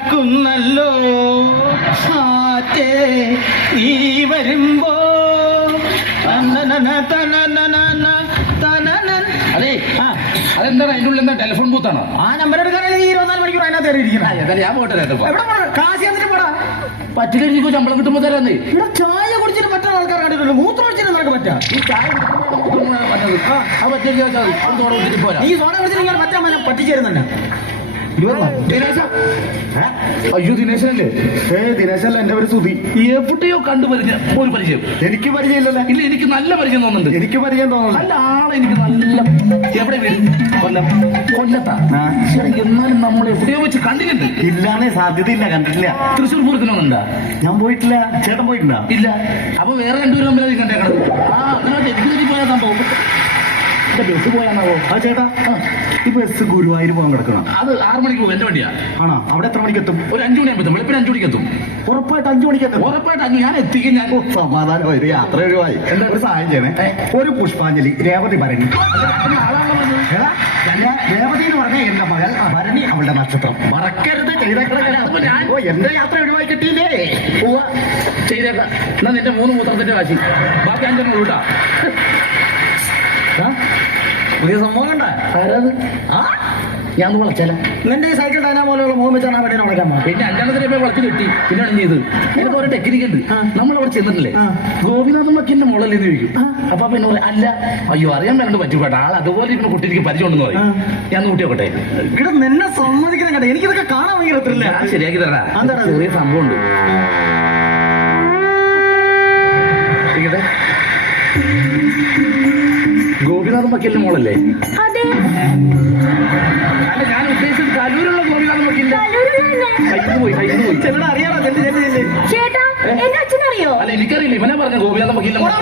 മണക്കുന്നല്ലോ ആറ്റേ നീ വരുമ്പോ അതെ അതെന്താണ് അതിൻ്റെ ഉള്ളിൽ എന്താ ടെലിഫോൺ ബൂത്താണോ? ആ നമ്പർ എടുക്കാനായി 24 മണിക്കൂർ അതിനകത്ത് കയറിയിരിക്കണം. ഞാൻ പോട്ടെ കേട്ടോ. കാശി എന്നിട്ട് പോടാ. പറ്റില്ല, എനിക്ക് ശമ്പളം കിട്ടുമ്പോ തരാന്നേ. ഇവിടെ ചായ കുടിച്ചിട്ട് മറ്റുള്ള ആൾക്കാർ കണ്ടിട്ടുണ്ട്, മൂത്രം ഒഴിച്ചിട്ട് നിനക്ക് പറ്റാ. ഈ ചായ പോരാ. ഈ സോഡ കുടിച്ചിട്ട് മറ്റാ പറ്റിച്ചേരുന്നുണ്ട്. അയ്യോ ദിനേശനല്ലേ? ദിനേശല്ല, എന്റെ പേര് സുധി. എവിടെയോ കണ്ടു ഒരു പരിചയം. എനിക്ക് പരിചയമില്ലല്ലോ. ഇല്ല, എനിക്ക് നല്ല പരിചയം തോന്നുന്നുണ്ട്. എനിക്ക് പരിചയം തോന്നുന്നു. നല്ല ആളെ എനിക്ക് നല്ല. എവിടെ വീട്? കൊല്ലത്താ. എന്നാലും നമ്മൾ എവിടെയോ വെച്ച് കണ്ടിട്ടുണ്ട്. ഇല്ലാന്നേ സാധ്യതയില്ല, കണ്ടിട്ടില്ല. തൃശ്ശൂർ പൂരത്തിനൊന്നുണ്ടാ? ഞാൻ പോയിട്ടില്ല. ചേട്ടൻ പോയിട്ടുണ്ടോ? ഇല്ല. അപ്പൊ വേറെ രണ്ടുപേരും തമ്മിലായി കണ്ടേക്കണത്. അതിനകത്ത് എനിക്ക് തിരി പോയാൽ സംഭവം ബസ് പോയാണാവോ? ആ ചേട്ടാ, ഈ ബസ് ഗുരുവായൂർ പോകാൻ കിടക്കണം. അത് 6 മണിക്ക് പോകും. എന്റെ വണ്ടിയാ. ആണോ? അവിടെ എത്ര മണിക്ക് എത്തും? ഒരു 5 മണിയാകുമ്പോൾ എത്തും. വെളുപ്പിന് 5 മണിക്ക് എത്തും. ഉറപ്പായിട്ട് 5 മണിക്ക് എത്തും. ഉറപ്പായിട്ട് 5 ഞാൻ എത്തിക്കും. ഞാൻ സമാധാനം. ഒരു യാത്ര ഒഴിവായി. എന്താ ഒരു സഹായം ചെയ്യണേ? ഒരു പുഷ്പാഞ്ജലി രേവതി ഭരണി. രേവതി എന്ന് പറഞ്ഞ എന്റെ മകൾ, ഭരണി അവളുടെ നക്ഷത്രം. മറക്കരുത്. ചെയ്തേക്കണോ? എന്റെ യാത്ര ഒഴിവായി കിട്ടിയില്ലേ? ചെയ്തേക്കാം. എന്നാ നിന്റെ 3 മൂത്രത്തിന്റെ കാശി, ബാക്കി 5 ഉള്ളൂട്ടാ. പുതിയ സംഭവം കണ്ട ഞാൻ വളച്ചാല നിന്റെ ഈ സൈക്കിൾ ഡൈനാ പോലെയുള്ള മുഖം വെച്ചാണ് ആ വണ്ടിനെ വളയ്ക്കാൻ പോകുന്നത്. പിന്നെ 5 വളച്ച് കിട്ടി. പിന്നെ എന്ത് ചെയ്ത്? അതിന് ഒരു ടെക്നിക്ക് ഉണ്ട്. നമ്മളവിടെ ചെന്നിട്ടില്ലേ, ഗോപിനാഥൻ മക്കിന്റെ മുളല്ലെന്ന് ചോദിക്കും. അപ്പൊ പിന്നെ പറയും, അല്ല അയ്യോ അറിയാൻ വേണ്ട പറ്റൂട്ടോ, ആൾ അതുപോലെ ഇരിക്കുന്ന കുട്ടിക്ക് പരിചയം ഉണ്ടെന്ന് പറയും. ഞാൻ കുട്ടി നോക്കട്ടെ. ഇവിടെ നിന്നെ സമ്മതിക്കണം കേട്ടെ. എനിക്കിതൊക്കെ കാണാൻ ഭയങ്കരത്തില്ല. ശരിയാക്കി തരാ. ചെറിയ സംഭവം ഉണ്ട്. ഗോപിനാഥൻ മക്കലിന്റെ മോളല്ലേ? അതെ. അല്ല, ഞാൻ ഉദ്ദേശിച്ചത് കലൂരുള്ള ഗോപിനാഥൻ മക്കലിന്റെ. പോയി ചേട്ടാ അറിയാമോ? ചേട്ടാ, എന്റെ അച്ഛനറിയോ? അല്ല, എനിക്കറിയില്ല. ഇവനെ പറഞ്ഞ ഗോപിനാഥൻ മക്കലിന്റെ മോള.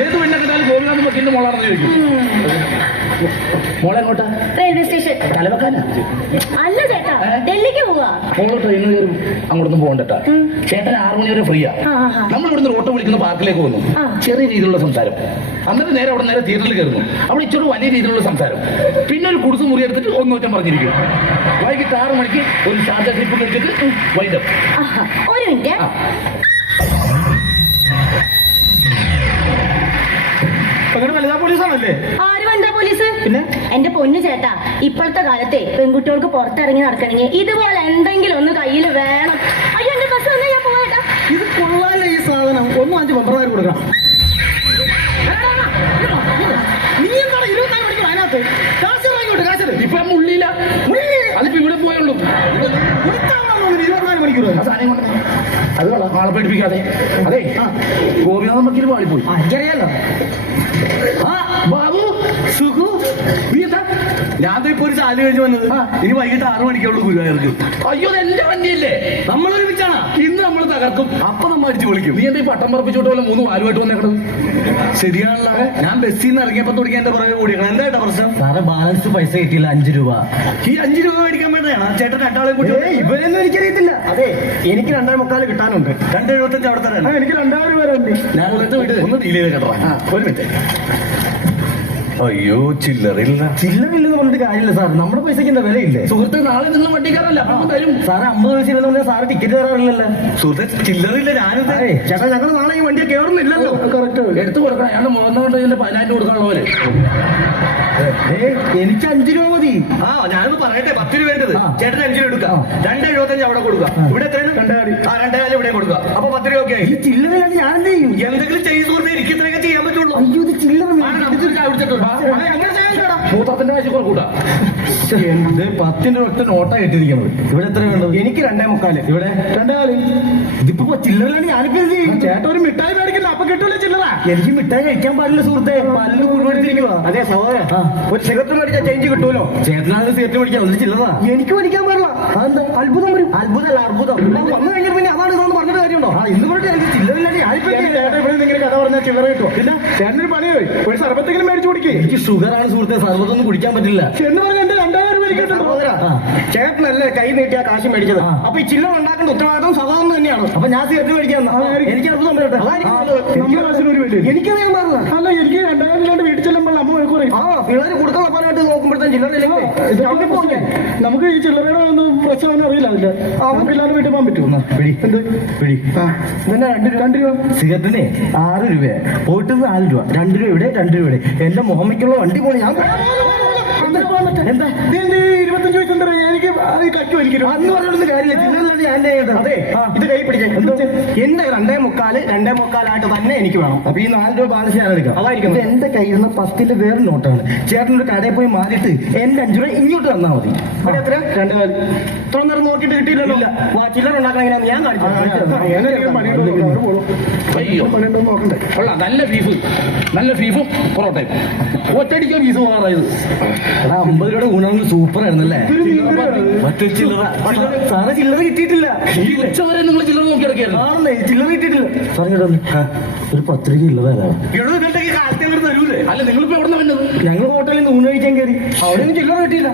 ഏത് പെണ്ണെ കണ്ടാലും ഗോപിനാഥൻ മക്കലിന്റെ മോളാണെന്ന് ചോദിക്കും. മോളെ എങ്ങോട്ടാ? Railway station. തലവെക്കാനാ? അല്ല ചേട്ടാ, ഡൽഹിക്ക് പോവാ. മോള് ട്രെയിനിൽ കയറും. അങ്ങോട്ടൊന്നും പോകണ്ടട്ടാ. ചേട്ടൻ 6 മണി വരെ ഫ്രീയാ. നമ്മൾ ഇവിടുന്ന് ഓട്ടോ വിളിക്കുന്ന പാർക്കിലേക്ക് വന്നു. ചെറിയ രീതിയിലുള്ള സംസാരം. എന്നിട്ട് നേരെ അവിടെ നേരെ തിയേറ്ററിൽ കയറുന്നു. അവിടെ ഇച്ചിരി വലിയ രീതിയിലുള്ള സംസാരം. പിന്നെ ഒരു കുടിസ് മുറി എടുത്തിട്ട് 1 ഒറ്റം പറഞ്ഞിരിക്കും. വൈകിട്ട് 6 മണിക്ക് ഒരു ഷാർജ ട്രിപ്പ് കഴിച്ചിട്ട് വൈകിട്ട്. ഒരു മിനിറ്റ്. വനിതാ പോലീസാണല്ലേ? ആര് വനിതാ പോലീസ്? പിന്നെ എന്റെ പൊന്നു ചേട്ടാ, ഇപ്പോഴത്തെ കാലത്തെ പെൺകുട്ടികൾക്ക് പുറത്തിറങ്ങി നടക്കണമെങ്കിൽ ഇതുപോലെ എന്തെങ്കിലും ഒന്ന് കയ്യിൽ വേണം. അയ്യോ, എന്റെ ബസ് വന്നാൽ ഞാൻ പോവാട്ടാ. ഇത് കൊള്ളാല്ല ഈ സാധനം. 1 5 കൊടുക്കണം. നീ എന്താണ് 24 മണിക്കൂർ അതിനകത്ത്? കാശ് വാങ്ങിക്കോട്ടെ. കാശ് ഇപ്പൊ മുള്ളിയില്ല. അതിപ്പോ ഇവിടെ പോയുള്ളൂ. 24 മണിക്കൂർ അത് ആളെ പേടിപ്പിക്കാതെ. അതെ, ഗോപിനാഥൻ മക്കിൽ പാളിപ്പോയി. എനിക്കറിയാലോ. ബാബു, സുഖു, ഞാൻ ഇപ്പൊ ഒരു ചാല് കഴിഞ്ഞ് വന്നത്. ഇനി വൈകിട്ട് 6 മണിക്കുള്ളൂ ഗുരുവായൂർക്ക്. അയ്യോ, എന്റെ വണ്ടിയല്ലേ? നമ്മൾ ഒരുമിച്ചാണ്. ഇന്ന് നമ്മൾ തകർക്കും. അപ്പൊ നമ്മൾ അടിച്ചു വിളിക്കും. നീ എന്താ ഈ പട്ടം പറപ്പിച്ചോട്ട് പോലെ 3 വാലുമായിട്ട് വന്നേക്കണത്? ശരിയാണല്ലോ. ഞാൻ ബസ്സിൽ നിന്ന് ഇറങ്ങിയപ്പോ തുടങ്ങി എന്റെ പുറകെ കൂടിയാണ്. എന്താ പ്രശ്നം? സാറേ, ബാലൻസ് പൈസ കിട്ടിയില്ല. 5 രൂപ. ഈ 5 രൂപ മേടിക്കാൻ വേണ്ടിയാണ് ചേട്ടൻ 2 ആളെ കൂടി. ഇവരൊന്നും എനിക്കറിയത്തില്ല. അതെ, എനിക്ക് 2.25 കിട്ടാനുണ്ട്. 2.75 അവിടെ തന്നെ. എനിക്ക് 2 പേരെ ഉണ്ട്. ഞാൻ ഒന്ന് ഡീൽ ചെയ്ത് കേട്ടോ. ഒരു മിനിറ്റ്. അയ്യോ, ചില്ലറില്ല. ചില്ലറില്ലെന്ന് പറഞ്ഞിട്ട് കാര്യമില്ല സാർ. നമ്മുടെ പൈസക്ക് എന്താ വിലയില്ലേ? സുഹൃത്ത്, നാളെ നിങ്ങൾ വണ്ടിക്കാരല്ല തരും. സാറ് 50 പൈസ ഇല്ലെന്ന് സാറ് ടിക്കറ്റ് തരാറില്ലല്ലോ. സുഹൃത്ത്, ചില്ലറില്ല. ഞാനും ചേട്ടാ, ഞങ്ങൾ നാളെ ഈ വണ്ടിയെ കയറുന്നില്ലല്ലോ. കറക്റ്റ് എടുത്തു കൊടുക്കണം. അയാളുടെ മുഖം കൊണ്ട് 10,000 കൊടുക്കാനുള്ള പോലെ. എനിക്ക് 5 രൂപ മതി. ഞാനൊന്ന് പറയട്ടെ. 10 രൂപ വേണ്ടത്. ചേട്ടന് 5 രൂപ എടുക്കാം. 2.75 അവിടെ കൊടുക്കുക. ഇവിടെ എത്രയാണ്? 2.4 ഇവിടെ കൊടുക്കുക. അപ്പൊ 10 രൂപ ഒക്കെ ആയി. ചില്ലറയാണ്. ഞാൻ എന്ത് ചെയ്യും? എന്തെങ്കിലും ചെയ്ത് സുഹൃത്ത്, എനിക്ക് ഇത്രയൊക്കെ ചെയ്യാൻ പറ്റുള്ളൂ. അയ്യോ, ഇത് ചില്ലറ. മൂത്രത്തിന്റെ കാശ് കൂട്ടാ. 10 ഒറ്റ നോട്ടാ ഇട്ടിരിക്കുന്നത്. ഇവിടെ എത്ര വേണ്ടത്? എനിക്ക് 2.25. ഇവിടെ 2.4. ഇതിപ്പോ ചില്ലറയാണ്. ഞാനിപ്പോ എന്ത് ചെയ്യും? ചേട്ടൻ ഒരു മിഠായി മേടിക്കില്ല. അപ്പൊ കിട്ടൂല ചില്ലറ. എനിക്ക് മിഠായി കഴിക്കാൻ പാടില്ല സുഹൃത്തെ. പല്ല് കുടുംബത്തിരിക്കുക. അതെ സഹോദര, ഒരു സിഗരറ്റ് മേടിച്ചാൽ ചേഞ്ച് കിട്ടുമല്ലോ. ചേട്ടനാണെങ്കിൽ സിഗരറ്റ് മേടിക്കാൻ ഒരു ചില്ലറ. എനിക്ക് മേടിക്കാൻ പാടില്ല. അതെന്താ? അത്ഭുതം വരും. അത്ഭുതമല്ല, അർബുദം. വന്നു കഴിഞ്ഞാൽ പിന്നെ അതാണ് ഇതൊന്നും പറഞ്ഞിട്ട് കാര്യമുണ്ടോ? ഇന്ന് പറഞ്ഞിട്ട് എനിക്ക് ചില്ലറില്ലാതെ ഞാനിപ്പോ ചേട്ടൻ ഇവിടെ ഇങ്ങനെ കഥ പറഞ്ഞാൽ ചില്ലറ കിട്ടുമോ? ഇല്ല. ചേട്ടനൊരു പണിയായി. ഒരു സർബത്തെങ്കിലും മേടിച്ചു കുടിക്കേ. എനിക്ക് ഷുഗറാണ് സുഹൃത്തെ. സർബത്തൊന്നും കുടിക്കാൻ പറ്റില്ല. എന്ന് പറഞ്ഞാൽ എന്റെ 2,000 രൂപ ചേട്ടനല്ലേ കൈ നീട്ടിയ കാശ് മേടിച്ചത്. അപ്പൊ ഈ ചില്ലറ ഉണ്ടാക്കേണ്ട ഉത്തരവാദിത്വം സഹോദരൻ തന്നെയാണ്. അപ്പൊ ഞാൻ സിഗരറ്റ് മേടിക്കാൻ എനിക്ക് അർബുദം വരട്ടെ. എനിക്കറിയാൻ പാടില്ല. അല്ല, എനിക്ക് 2,000 വീട്ടിൽ ചെല്ലുമ്പോൾ അമ്മ പറയും. പിള്ളേർ കൊടുക്കാൻ നോക്കുമ്പോഴത്തെ നമുക്ക് ഈ ചില്ലറയുടെ ഒന്നും പ്രശ്നം അറിയില്ല അതില്ല നമുക്കില്ലാതെ വീട്ടിൽ പോകാൻ പറ്റുമോ പിന്നെ 2 രൂപ സിഗരറ്റിനെ 6 രൂപ പോയിട്ട് 4 രൂപ 2 രൂപ ഇവിടെ 2 രൂപ ഇവിടെ എന്റെ മോഹമ്മയ്ക്കുള്ള വണ്ടി പോണേ ഞാൻ എന്താ 25 വയസ്സുണ്ട് എനിക്ക് കറ്റു വലിക്കരുത് അന്ന് പറഞ്ഞൊന്നും കാര്യമില്ല അതെ ഇത് കൈ പിടിക്കാൻ എന്റെ 2.25 തന്നെ എനിക്ക് വേണം അപ്പൊ ഈ 4 രൂപ ബാലൻസ് ഞാൻ എടുക്കാം അതായിരിക്കും എന്റെ കയ്യിൽ നിന്ന് 10ന്റെ വേറെ നോട്ടാണ് ചേട്ടനൊരു കടയിൽ പോയി മാറിയിട്ട് എന്റെ 5 രൂപ ഇങ്ങോട്ട് തന്നാൽ മതി ഇവിടെ എത്ര 2 കാലം ഇത്ര നേരം നോക്കിയിട്ട് കിട്ടിയില്ലല്ലോ ഇല്ല ചില്ലറ ഉണ്ടാക്കണം എങ്ങനെയാ ഞാൻ കാണിച്ചു നോക്കണ്ടേ കൊള്ളാം നല്ല ഫീഫും പൊറോട്ടയും ഒറ്റടിക്കാൻ ഫീസ് പോകാറായത് 50 രൂപയുടെ ഊണാണ് സൂപ്പർ ആയിരുന്നല്ലേ സാറേ ചില്ലറ കിട്ടിയിട്ടില്ല ഈ ഉച്ചവരെ നിങ്ങൾ ചില്ലറ നോക്കി ഇറക്കിയായിരുന്നു ആണല്ലേ ചില്ലറ കിട്ടിയിട്ടില്ല സാറേ ഒരു 10 രൂപ ഇല്ല തരൂലേ അല്ല നിങ്ങളിപ്പോ എവിടെ നിന്ന് വന്നത് ഞങ്ങൾ ഹോട്ടലിൽ നിന്ന് ഊണ് കഴിക്കാൻ കയറി അവിടെ ഒന്നും ചില്ലറ കിട്ടിയില്ല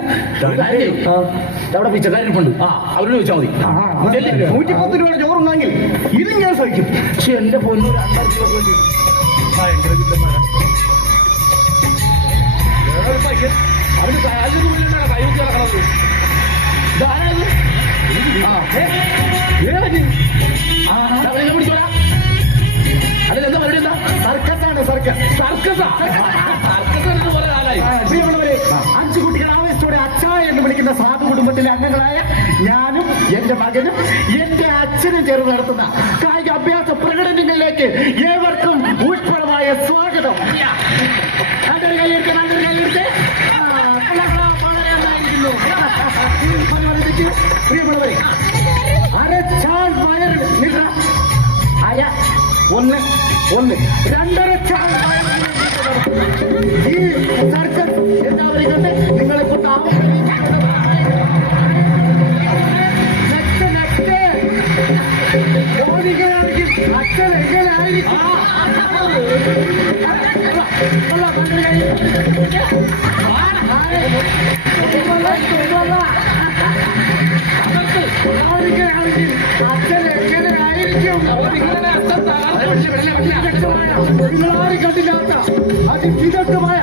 അവിടെ പിച്ചക്കാരിപ്പുണ്ട് അവരോട് ചോദിച്ചാൽ മതി 110 രൂപയുടെ ചോറുണ്ടെങ്കിൽ ഇത് ഞാൻ സഹിക്കും പക്ഷെ എന്റെ പൊന്നു 2000 രൂപ അവന് കാലിന് മുന്നിലാണ് കൈവച്ച് നടക്കണത് ഇതാരാണ് അതിലെന്താ പരിപാടി എന്താ സർക്കസാണ് സർക്കസാ പോലെ ആളായി 5 കുട്ടികൾ ആവേശത്തോടെ അച്ഛ എന്ന് വിളിക്കുന്ന സാധു കുടുംബത്തിലെ അംഗങ്ങളായ ഞാനും എന്റെ മകനും എന്റെ അച്ഛനും ചേർന്ന് നടത്തുന്ന കായിക അഭ്യാസ പ്രകടനങ്ങളിലേക്ക് ഏവർക്കും ഊഷ്മളമായ സ്വാഗതം പ്രിയമുള്ളവരെ അരച്ചാൽ വയർ നിൽക്ക അര 1 2.5 ഈ സർക്കസ് എല്ലാവരും കണ്ട് നിങ്ങളെ കൊണ്ട് അച്ഛൻ എങ്ങനെയായിരിക്കും നിങ്ങളാരും കണ്ടില്ലാത്ത അതിവിദഗ്ധമായ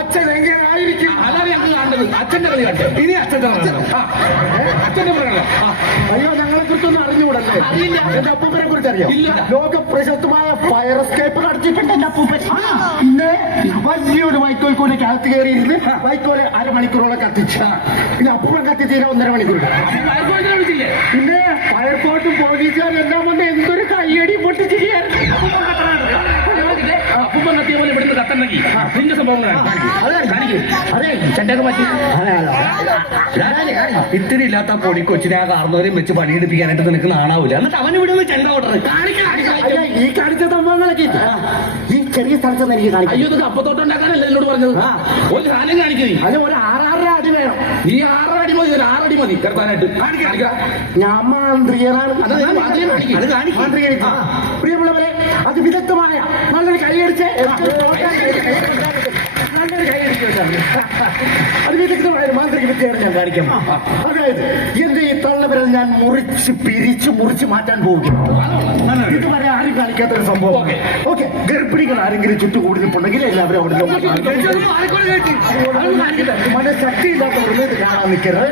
അച്ഛൻ എങ്ങനെയായിരിക്കും അതാണ് ഞങ്ങൾ കാണുന്നത് അച്ഛന്റെ കളി കണ്ടു ഇനി അച്ഛന്റെ പ്രകടനം അയ്യോ ഞങ്ങളെ കുറിച്ചൊന്നും അറിഞ്ഞുകൂടല്ലേ എന്റെ അപ്പൂപ്പനെ കുറിച്ച് അറിയാം ലോക പ്രശസ്തമായ ഫയർ എസ്കേപ്പ് നടത്തിയിട്ടുണ്ട് എന്റെ അപ്പൂപ്പൻ പിന്നെ വലിയൊരു വൈക്കോൽ കൂടിക്ക് അകത്ത് കയറിയിരുന്ന് വൈക്കോല് 1/2 മണിക്കൂറോളം കത്തിച്ച പിന്നെ അപ്പൂപ്പൻ കത്തിച്ചീര 1.5 മണിക്കൂർ പിന്നെ ഫയർഫോഴ്സും പോലീസുകാരും എല്ലാം കൊണ്ട് എന്തൊരു കയ്യടി പൊട്ടിച്ചിരിയായിരുന്നു അപ്പൂപ്പൻ കത്തിയ പോലെ ഇവിടുന്ന് കത്തണ്ടെങ്കി നിന്റെ സംഭവങ്ങളാണ് അതെ ചെണ്ടൊക്കെ പറ്റി ഇത്തിരി ഇല്ലാത്ത പൊടി കൊച്ചിനെ ആ കാർന്നവരെയും വെച്ച് പണിയെടുപ്പിക്കാനായിട്ട് നിനക്ക് നാണാവൂല എന്നിട്ട് അവന് ഇവിടെ നിന്ന് ചെണ്ട ഓട്ടറ് ഈ കാണിച്ച സംഭവങ്ങളൊക്കെ ഈ ചെറിയ സ്ഥലത്ത് എനിക്ക് കാണിക്കും അയ്യോ ഇത് അപ്പത്തോട്ടുണ്ടാക്കാനല്ല എന്നോട് പറഞ്ഞത് ഒരു സാധനം കാണിക്കുന്നേ അത് ഒരു 6 അടി വേണം ഈ 6 അടി മതി ഒരു 6 അടി മതി കിടത്താനായിട്ട് ഞാൻ മാന്ത്രികനാണ് പ്രിയമുള്ളവരെ അത് വിദഗ്ധമായ നല്ലൊരു കൈയടിച്ച് നല്ലൊരു കൈയടിച്ച് അത് വിദഗ്ധമായ മാന്ത്രിക വിദ്യയാണ് ഞാൻ കാണിക്കാം അതായത് എന്റെ ഈ തള്ളവിരൽ ഞാൻ മുറിച്ച് മാറ്റാൻ പോവുകയാണ് ഇതുവരെ ആരും കാണിക്കാത്തൊരു സംഭവം ഓക്കെ ഗർഭിണികൾ ആരെങ്കിലും ചുറ്റുകൂടി നിൽപ്പുണ്ടെങ്കിൽ എല്ലാവരും അവിടെ മനഃശക്തിയില്ലാത്തവർ കാണാൻ നിൽക്കരുത്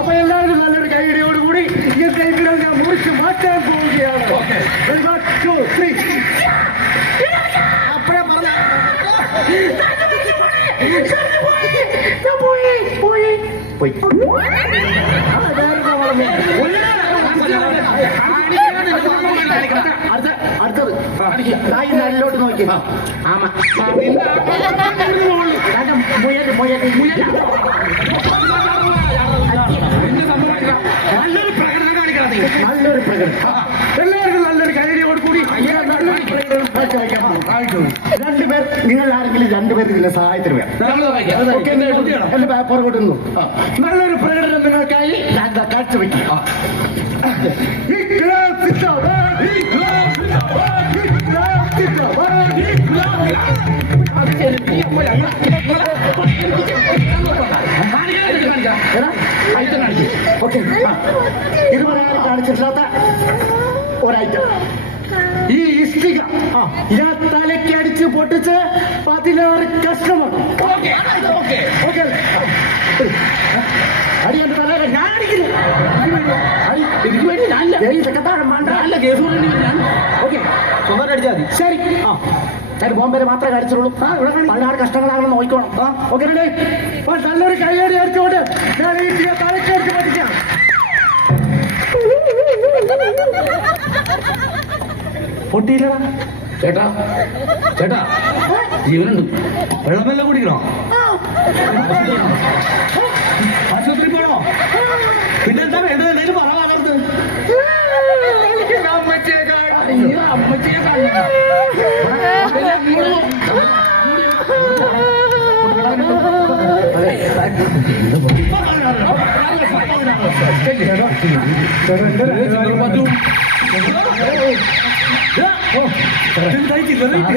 അപ്പൊ എല്ലാവരും നല്ലൊരു കൈയടിയോടുകൂടി ഈ കൈവിരൽ ഞാൻ മുറിച്ച് മാറ്റാൻ പോവുകയാണ് അപ്പഴേ പറഞ്ഞ അടുത്തത് നല്ലോട്ട് നോക്കി ആമ നല്ലൊരു പ്രകടനം കാണിക്കണം നല്ലൊരു പ്രകടനം എല്ലാവർക്കും നല്ലൊരു കൈയോട് കൂടി രണ്ടുപേർ നിങ്ങൾ ആരെങ്കിലും 2 പേർക്ക് ഇതിന്റെ സഹായത്തിന് വേണം എന്റെ പേപ്പർ കൊടുക്കുന്നു നല്ലൊരു പ്രകടനം നിങ്ങൾക്കായി ഞാൻ കാഴ്ചവെക്കും ഓക്കെ, ഇതുവരെ കാണിച്ചിട്ടില്ലാത്ത ഒരൈറ്റം. ഈ ഇഷ്ടിക ഞാൻ തലയ്ക്ക് അടിച്ച് പൊട്ടിച്ച് 16 കസ്റ്റമർ. അടി എന്റെ തല ഞാൻ അടിക്കില്ല. എനിക്ക് വേണ്ടി ഞാനില്ല. കേസ് ഓക്കെ, സ്വന്തം അടിച്ചാൽ മതി. ശരി. ശരി, ബോംബെ മാത്രമേ കാണിച്ചുള്ളൂ. 16 കഷ്ടങ്ങളാണെന്ന് നോക്കിക്കോണം. ഓക്കെ, നല്ലൊരു കൈയടി അടിച്ചോണ്ട് ഞാൻ ഈ തലയ്ക്ക് അടിച്ച് പൊട്ടിക്കാം. പൊട്ടിയില്ലടാ. ചേട്ടാ ചേട്ടാ, ജീവനുണ്ട്. വെള്ളമെല്ലാം കുടിക്കണോ? ആശുപത്രി പോണോ? പിന്നെന്താ വേണ്ടത്? എന്തെങ്കിലും പറവാകരുത്. അമ്മച്ചിയെ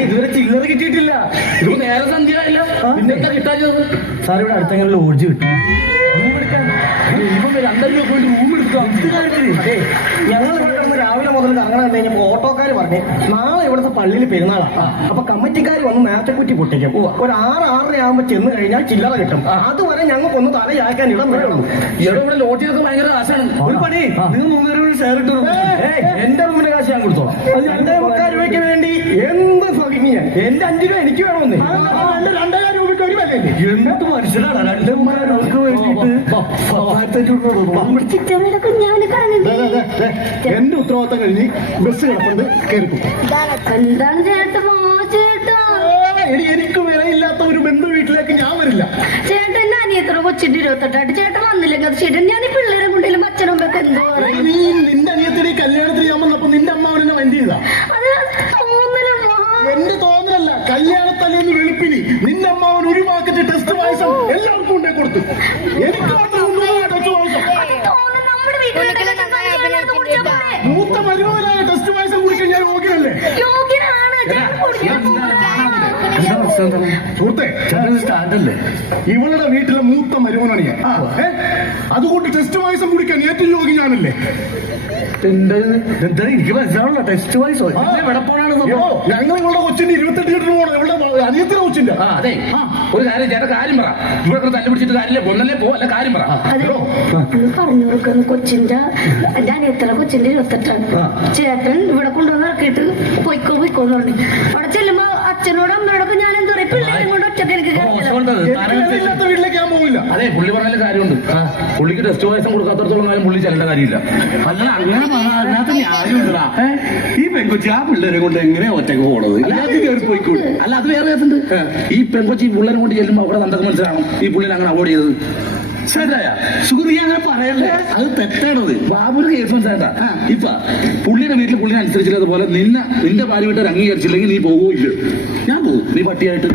ഇതുവരെ ചില്ലറ കിട്ടിയിട്ടില്ല. ഇത് നേരെ സന്ധ്യയില്ല. പിന്നെന്താ കിട്ടാഞ്ഞത്? സാർ ഇവിടെ അടുത്തെങ്കിലും ഓടിച്ചു കിട്ടും. ഇപ്പം 2 രൂപ വേണ്ടി റൂം എടുക്കാം. ഞങ്ങൾ ഇവിടെ കിടന്ന് രാവിലെ മുതൽ കറങ്ങണം കഴിഞ്ഞപ്പോ ഓട്ടോക്കാർ പറഞ്ഞു നാളെ ഇവിടുത്തെ പള്ളിയിൽ പെരുന്നാളാ. അപ്പൊ കമ്മിറ്റിക്കാർ വന്ന് നേരത്തെ കുറ്റി പൊട്ടിക്കും. ഒരു 6-6:30 ആകുമ്പോ ചെന്ന് കഴിഞ്ഞാൽ ചില്ലറ കിട്ടും. അതുവരെ ഞങ്ങൾക്കൊന്ന് തലയാക്കാൻ ഇടം വേണം. ഇവിടെ ലോഡ്ജിനൊക്കെ ഭയങ്കര കാശാണ്. ഒരു പണി, നിങ്ങൾ 3 രൂപ ഷെയർ ഇട്ട് എന്റെ റൂമിന്റെ കാശ് ഞാൻ കൊടുത്തോളാം. 2.25 രൂപയ്ക്ക് വേണ്ടി എന്ത് സ്വകിങ് ഞാൻ. എന്റെ 5 രൂപ എനിക്ക് വേണമെന്ന്. 2.5 രൂപയ്ക്ക് ഒരു വില എന്ത് മനുഷ്യനാണ് 2.5 രൂപയ്ക്ക് വേണ്ടിയിട്ട് എന്റെ ഉത്തരവാദിത്തം കഴിഞ്ഞ് ബസ് കിടപ്പുണ്ട് കയറിപ്പോ. എന്താണ് ചേട്ടാ? എനിക്ക് വിലയില്ലാത്ത ഒരു ബന്ധു വീട്ടിലേക്ക് ഞാൻ വരില്ല. ചേട്ടൻ എന്റെ അനിയത്ര കൊച്ചിന്റെ 28 ചേട്ടൻ വന്നില്ലെങ്കിൽ അത് ശരി. ഞാൻ ഈ പിള്ളേരെ കൊണ്ടേലും അച്ഛനമ്മക്ക് എന്തോ നീ നിന്റെ അനിയത്തിന്റെ കല്യാണത്തിന് ഞാൻ വന്നപ്പോ നിന്റെ അമ്മാവനെ വണ്ടി ചെയ്താ. എന്റെ തോന്നലല്ല, കല്യാണത്തലേന്ന് വെളുപ്പിന് നിന്റെ അമ്മാവൻ ഒരു പാക്കറ്റ് ടെസ്റ്റ് പായസം എല്ലാവർക്കും കൊണ്ടേ കൊടുത്തു. എനിക്ക് മാത്രം ടെസ്റ്റ് പായസം. മൂത്ത മരുമകനായ ടെസ്റ്റ് പായസം കുടിക്കാൻ ഞാൻ യോഗ്യനല്ലേ? സുഹൃത്തെ, സ്റ്റാൻഡല്ലേ ഇവളുടെ വീട്ടിലെ മൂത്ത മരുമനാണ് ഞാൻ. അതുകൊണ്ട് ടെസ്റ്റ് പായസം കുടിക്കാൻ ഏറ്റവും യോഗ്യ ഞാനല്ലേ? എനിക്ക് മനസ്സിലാവണല്ലോ. ടെസ്റ്റ് പായസം ഞങ്ങൾ ഇവളുടെ കൊച്ചിന്റെ 28 ലിറ്റർ പോകണം. ഇവളുടെ അനിയത്തിന്റെ കൊച്ചിന്റെ. അതെ, ഒരു കാര്യം ചേട്ടാ, കാര്യം പറ. ഇവിടെ തല്ലി പിടിച്ചിട്ട് കാര്യമില്ല. പൊന്നല്ലേ പോവല്ല, കാര്യം പറ. പറഞ്ഞു കൊടുക്കുന്നു. കൊച്ചിന്റെ എന്റെ അനിയത്തിലെ കൊച്ചിന്റെ 28 ചേട്ടൻ ഇവിടെ കൊണ്ടുവന്ന് ഇറക്കിയിട്ട് പൊയ്ക്കോന്ന് പറഞ്ഞു. അവിടെ ചെല്ലുമ്പോ അച്ഛനോടും അമ്മയോടൊക്കെ ഞാൻ എന്താ പറയാ, പിള്ളേരും കൊണ്ട് ഒറ്റക്ക് എനിക്ക് ഇല്ലാത്ത വീട്ടിലേക്ക് ഞാൻ പോവില്ല. അതെ, പുള്ളി പറഞ്ഞാലും കാര്യമുണ്ട്. പുള്ളിക്ക് ടെസ്റ്റ് പായസം കൊടുക്കാത്തടത്തോളം കാലം പുള്ളി ചെല്ലേണ്ട കാര്യമില്ല. അല്ല, അങ്ങനെ അതിനകത്ത് ന്യായമുണ്ടാ. ഈ പെൺകൊച്ചി ആ പിള്ളേരെ കൊണ്ട് എങ്ങനെയാ ഒറ്റക്ക് പോണത്? പോയിക്കൂടെ? അല്ല, അത് വേറെ കേസുണ്ട്. ഈ പെൺകൊച്ചി പിള്ളേരെ കൊണ്ട് ചെല്ലുമ്പോ അവിടെ എന്തൊക്കെ മനസ്സിലാവണം ഈ പുള്ളിനെ അങ്ങനെ അവോയ്ഡ് ചെയ്തത്. ശരിയാ സുഹൃത്തി, അങ്ങനെ പറയല്ലേ, അത് തെറ്റാണത്. ബാബുവിന് കേസ് മനസ്സിലാട്ടാ. ഇപ്പൊ പുള്ളിയുടെ വീട്ടിൽ പുള്ളിനെ അനുസരിച്ചതുപോലെ നിന്റെ ഭാര്യ വീട്ടുകാർ അംഗീകരിച്ചില്ലെങ്കിൽ നീ പോവില്ല. ഞാൻ പോകും. നീ പട്ടിയായിട്ട്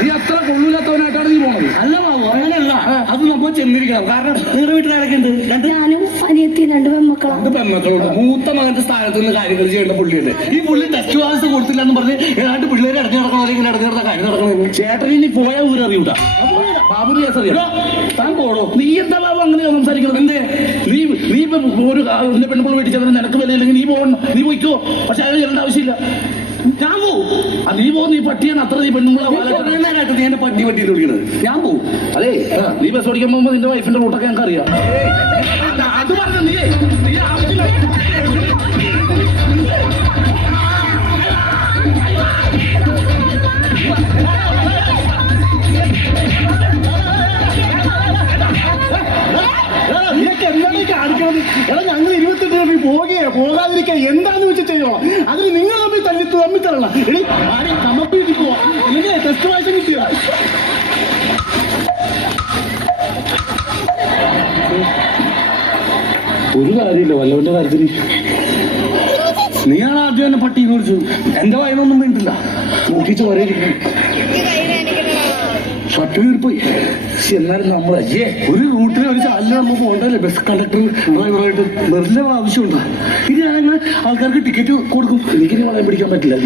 നീ അത്ര കൊള്ളൂലാത്തവനായിട്ടാണ് നീ പോണത്. അല്ല ബാബു, അങ്ങനെയല്ല. അത് നമ്മൾ ചെന്നിരിക്കണം. കാരണം നിങ്ങളുടെ വീട്ടിൽ ആരൊക്കെയുണ്ട്? ഞാനും അനിയത്തി 2 പെൺമക്കളാണ്. 2 പെൺമക്കളുണ്ട്. മൂത്ത മകന്റെ സ്ഥാനത്ത് നിന്ന് കാര്യങ്ങൾ ചെയ്യേണ്ട പുള്ളിയുണ്ട്. ഈ പുള്ളി ടെസ്റ്റ് പാസ് കൊടുത്തില്ല എന്ന് പറഞ്ഞ് ഏതാണ്ട് പിള്ളേരെ ഇടഞ്ഞു നടക്കണോ അല്ലെങ്കിൽ ഇടഞ്ഞു നടന്ന കാര്യം നടക്കണോ? ചേട്ടൻ ഇനി പോയ ഊരറിയൂട്ടാ. ബാബുന് കേസ് അറിയാം. താൻ പോടോ. നീ എന്താ ബാബു അങ്ങനെ സംസാരിക്കുന്നത്? എന്തേ നീ ഇപ്പൊ ഒരു പെൺപിള്ള വീട്ടിൽ ചെന്ന് നിനക്ക് വിലയില്ലെങ്കിൽ നീ പോകണം. നീ പോയിക്കോ. പക്ഷെ അത് ചെല്ലേണ്ട ആവശ്യമില്ല. ഞാൻ പോവും. നീ പോകും. നീ പട്ടിയാണ്. അത്ര നീ പെണ്ണുങ്ങളെ നീ എന്റെ പട്ടി പട്ടിയിട്ട് വിളിക്കണത്. ഞാൻ പോവും. അതെ, നീ ബസ് ഓടിക്കാൻ പോകുമ്പോ നിന്റെ വൈഫിന്റെ റൂട്ടൊക്കെ ഞങ്ങൾക്ക് അറിയാം. അത് പറഞ്ഞു നീ ആവശ്യമില്ല. നിനക്ക് എന്താണ് കാണിക്കുന്നത്? എടാ, ഞങ്ങൾ 28 രൂപ പോകാതിരിക്കുക എന്താന്ന് വെച്ച് ചെയ്യണം. അതിന് നിങ്ങൾ തമ്മിൽ തമ്മിത്തരണം. എടി ആരെയും സമർപ്പിച്ച് പോവാ. എനിക്ക് ടെസ്റ്റ് പായസം കിട്ടിയ ഒരു കാര്യമില്ല. വല്ലവന്റെ കാര്യത്തിന് നീയാണ് ആദ്യം എന്നെ പട്ടി കുറിച്ചു. എന്റെ വയനൊന്നും വേണ്ടില്ല. നോക്കിച്ച് വരയിരിക്കും. ഷർട്ട് കീറിപ്പോയി. എന്നാലും നമ്മൾ ഒരു റൂട്ടിൽ ഒരു ചാലിന് നമ്മൾ പോകണ്ടല്ലേ ബസ് കണ്ടക്ടർ ഡ്രൈവറായിട്ട്. വെറുതെ ആവശ്യമുണ്ട്. ഇത് ഞാൻ ആൾക്കാർക്ക് ടിക്കറ്റ് കൊടുക്കും. എനിക്ക് വളയം പിടിക്കാൻ പറ്റില്ല.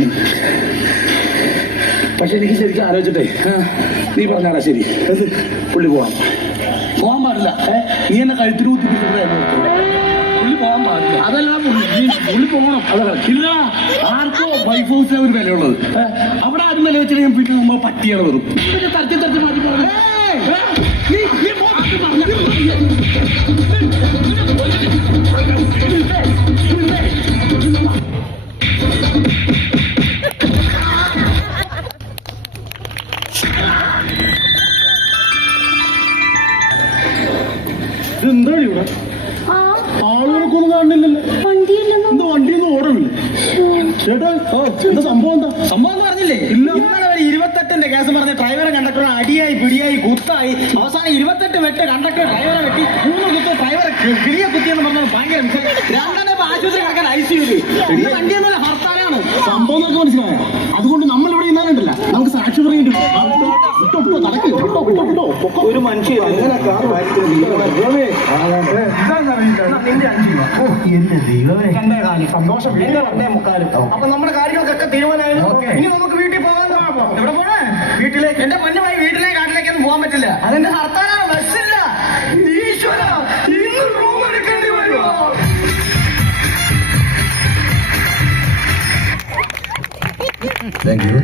പക്ഷെ എനിക്ക് ശരിക്കും ആലോചിച്ചിട്ടേ നീ പറഞ്ഞാടാ ശരി പുള്ളി പോകാൻ പാടില്ല. നീ എന്നെ കഴുത്തിൽ കുത്തിപ്പിടിച്ചിട്ട് പുള്ളി പോകാൻ പാടില്ല. അതല്ല പുള്ളി പോകണം. ഇല്ല, ആർക്കോ വൈഫ് ഹൗസിലെ ഒരു വിലയുള്ളത്. അവിടെ ആരും വില വെച്ചാൽ ഞാൻ വീട്ടിൽ നമ്മൾ പട്ടിയാണ് വെറും തരത്തി മാറ്റി പറഞ്ഞു. എന്താണ് ഇവിടെ ആ ആളുകളൊക്കെ ഒന്നും കാണുന്നില്ലല്ലോ. വണ്ടിയില്ലെന്നോ? എന്താ വണ്ടിയൊന്നും ഓടണില്ലേ ചേട്ടാ? എന്താ സംഭവം? സംഭവം പറഞ്ഞില്ലേ? ഇന്നലെ ഒരു 28ന്റെ കേസ് പറഞ്ഞ ഡ്രൈവറെ കണ്ടക്ടറെ അടിയായി പിടിയായി കുത്തായി അവസാനം 28 വെട്ട് കണ്ടക്ടർ ഡ്രൈവറെ വെട്ടി 3 കുത്ത് ഡ്രൈവറെ കിളിയെ കുത്തിയെന്ന് പറഞ്ഞത് ഭയങ്കര മിസ്റ്റേക്ക്. രണ്ടെണ്ണം ഇപ്പൊ ആശുപത്രി കിടക്കാൻ ഐസിയുല്. ഈ വണ്ടി എന്നല്ല ഹർത്താലാണ്. സംഭവം എന്നൊക്കെ മനസ്സിലായോ? അതുകൊണ്ട് നമ്മൾ ഇവിടെ ഇന്നാലുണ്ടല്ല നമുക്ക് സാക്ഷി പറയേണ്ടി ഒരു മനുഷ്യൻ അങ്ങനെ രണ്ടേ കാലം സന്തോഷം. പിന്നെ 2:45. അപ്പൊ നമ്മുടെ കാര്യങ്ങൾക്കൊക്കെ തീരുമാനമായിരുന്നു. ഇനി നമുക്ക് വീട്ടിൽ പോകാൻ എവിടെ പോണേ? വീട്ടിലേക്ക്. എന്റെ പൊന്നുമായി വീട്ടിലേക്ക് കാട്ടിലേക്കൊന്നും പോകാൻ പറ്റില്ല. അതെന്റെ ഹർത്താലാണ്. ബസ്സില്ല. ഈശ്വര, ഇന്ന് റൂം എടുക്കേണ്ടി വരുമോ? Thank you.